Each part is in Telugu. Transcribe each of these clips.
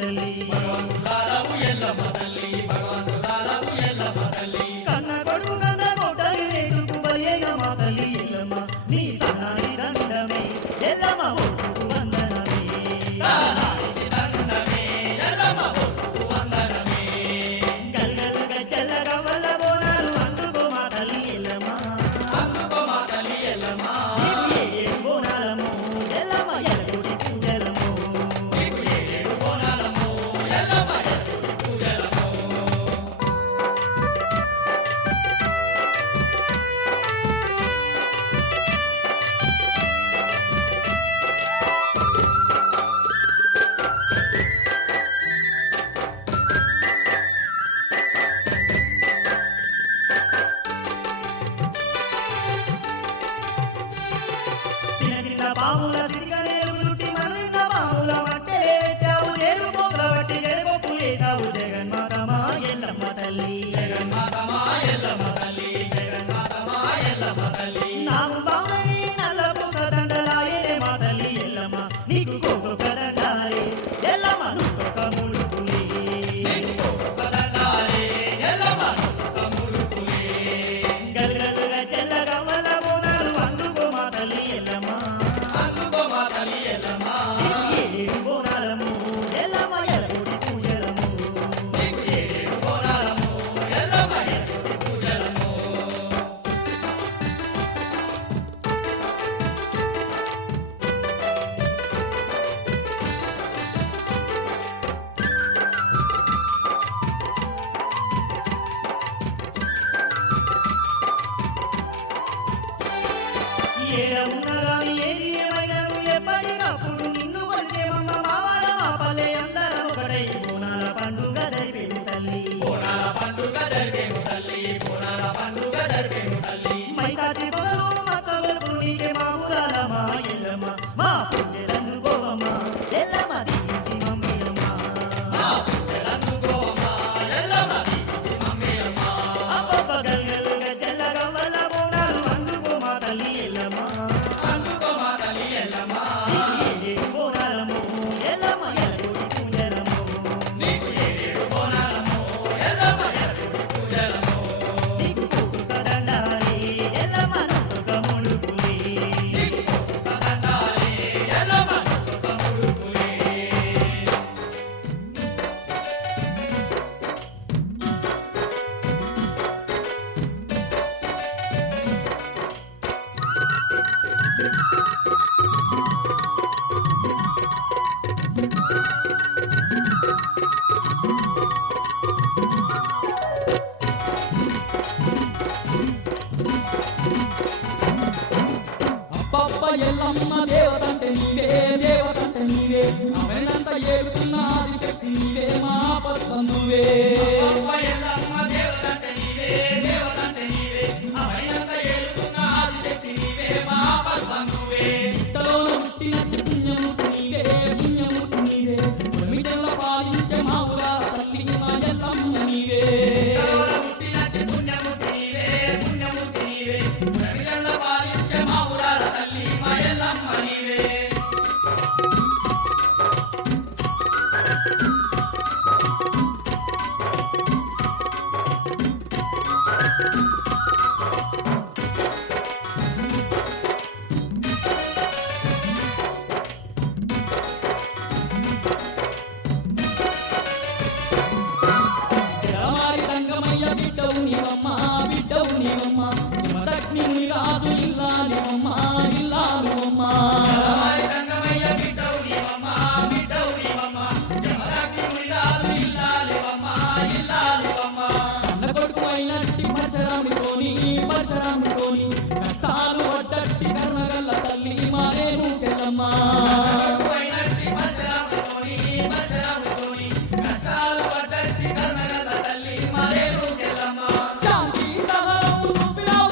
తల్లి భగవంతురాలవు ఎల్లమ్మ తల్లి భగవంతురాలవు ఎల్లమ్మ తల్లి కన్న కొడుకు కన్న కోటలి నేడుకు బయ్యయ్య మా తల్లి ఎల్లమ్మ నీ సహాయి దండమే ఎల్లమ్మ ఒట్టుకు వందనమే సహాయికి దండమే ఎల్లమ్మ ఒట్టుకు వందనమే గల్గల్గా చల్లగా వల్ల బోనాలు అందుకో మా తల్లి ఎల్లమ్మ అందుకో మా తల్లి ఎల్లమ్మ నీకు ఏడు బోనాలము ఎల్లమ్మ ఎలగుడి పూజలము నీకు ఏడు బోనాలము ఎల్లమ్మ ఎల్లడి పూజలము చిన్న చిన్న పాముల సిరిగనేలు చుట్టి మలిన పాముల మట్టెలే పెట్టావు ఏరు పోగల బట్టి జడగొప్పు వేసావు జగన్మాతమా ఎల్లమ్మ తల్లి జగన్మాతమా ఎల్లమ్మ తల్లి జగన్మాతమా ఎల్లమ్మ తల్లి నాము బామని నల్ల పూత దండలాయే మా తల్లి ఎల్లమ్మ నీకు కోకొక దండాలే ఎల్లమ్మ నువ్వొక ముడుపులే నీకు ఒక దండాలే ఎల్లమ్మ ఒక ముడుపులే గల్గల్గా చెల్లగా వల్ల బోనాలు అందుకో మా తల్లి ఎల్లమ్మ అందుకో మా తల్లి ఎల్లమ్మ ఏడు బోనాలము ఎల్లమ్మ ఎలగుడి పూజలము నీకు ఏడు బోనాలము ఎల్లమ్మ ఎల్లడి పూజలము ఏడ ఉన్నగాని ఏది ఏమైనాను ఎప్పటికప్పుడు నిన్ను కొలిసేమమ్మ మావాడ మా పల్లె అందరం ఒకటై బోనాల పండుగ జరిపేము తల్లి బోనాల పండుగ జరిపేము తల్లి బోనాల పండుగ జరిపేము తల్లి మైసాచి పొగలు మా తగలు నీకే మా ఊరాల మా ఎల్లమ్మ మా పూజలందు గోవమ్మ ఎల్లమ్మ దీవించి మమ్మీయమ్మ మా పూజలందుకోమ్మ ఎల్లమ్మ దీవించి మమ్మీయమ్మ అబ్బబ్బ గల్గల్గా చెల్లగా వల్ల బోనాలు అందుకో మా తల్లి ఎల్లమ్మ అందుకో మా తల్లి ఎల్లమ్మ ఏడేడు బోనాలము ఎల్లమ్మ ఎలగుడి పూజలము నీకు ఏడు బోనాలము ఎల్లమ్మ ఎల్లడి పూజలము నీకు కోకొక దండాలే ఎల్లమ్మ నువ్వొక ముడుపులే నీకు ఒక దండాలే ఎల్లమ్మ ఒక ముడుపులే అబ్బబ్బ ఎల్లమ్మ దేవతంటే నీవే దేవతంటే నీవే అవనంత ఏలుతున్న ఆదిశక్తి నీవే మా పద్మనువే అబ్బ ఎల్లమ్మ దేవతంటే నీవే దేవతంటే నీవే అవైనంత ఏలుతున్న ఆదిశక్తి నీవే మా పద్మనువే పుట్టలో పుట్టినట్టి పుణ్యమూర్తి నీవే పుణ్యమూర్తి నీవే ప్రమిజంల పాలించే మా ఊరా తల్లి మా ఎల్లమ్మ నీవే ఎవర పుట్టినట్టి పుణ్యమూర్తి నీవే పుణ్యమూర్తి నీవే ప్రమిదల్ల పాలించే మా ఊరాల తల్లి మా ఎల్లమ్మ నీవే తెరమారి రంగమయ్య బిడ్డవు నీవమ్మ బిడ్డవు నీవమ్మ మదగ్ని రాజు ఇల్లాలివమ్మ ఇల్లాలువమ్మ జలవారి రంగమయ్య బిడ్డవు నీవమ్మ బిడ్డవు నీవమ్మ జమరాకి మునిగాలు ఇల్లాలివమ్మ ఇల్లాలివమ్మ కన్న కొడుకు అయినట్టి పరశురాముతోని కష్టాలు పడ్డట్టి కరుణగల్ల తల్లి మారేను తెల్లమ్మ పోయినట్టి పరశురాముతోని పరశురాముతోని కష్టాలు పడ్డట్టి కరుణగల తల్లి మరేరు గెలమ్మ శాంతి సహనము చూపినావు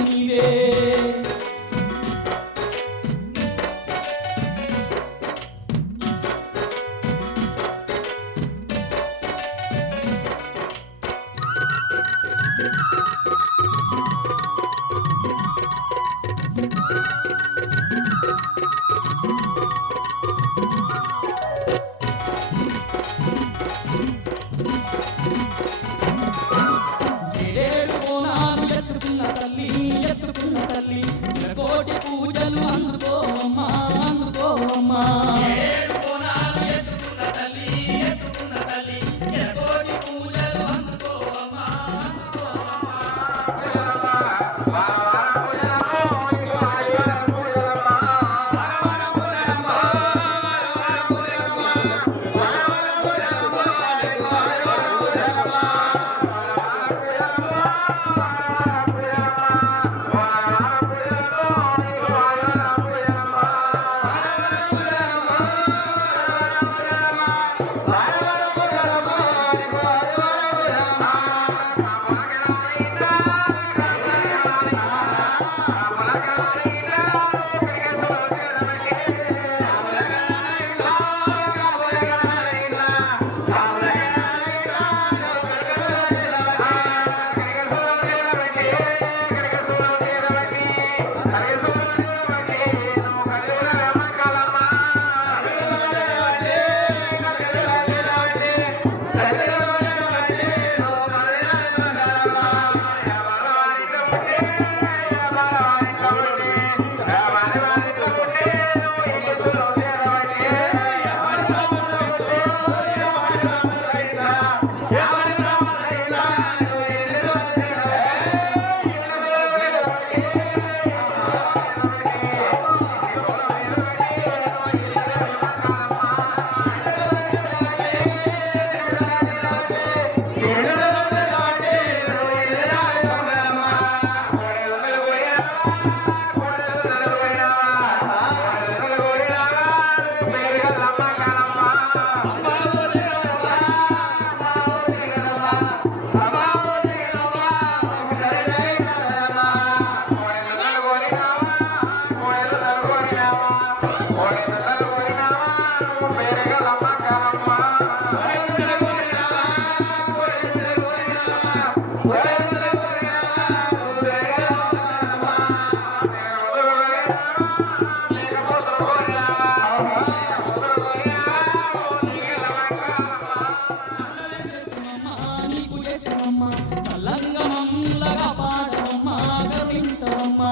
నీవే ఏడేడు కోనాలు ఎత్తుకున్న తల్లి కోటి పూజలు అందుకోమ్మా అందుకోమ్మా ఏడు కోణాలు ఎత్తుకున్న తల్లి ఎరకోటి పూజలు అందుకోవమ్మా నీకు చేస్తామమ్మా చల్లంగా మమ్మలగా పాడమ్మా గర్వించమ్మా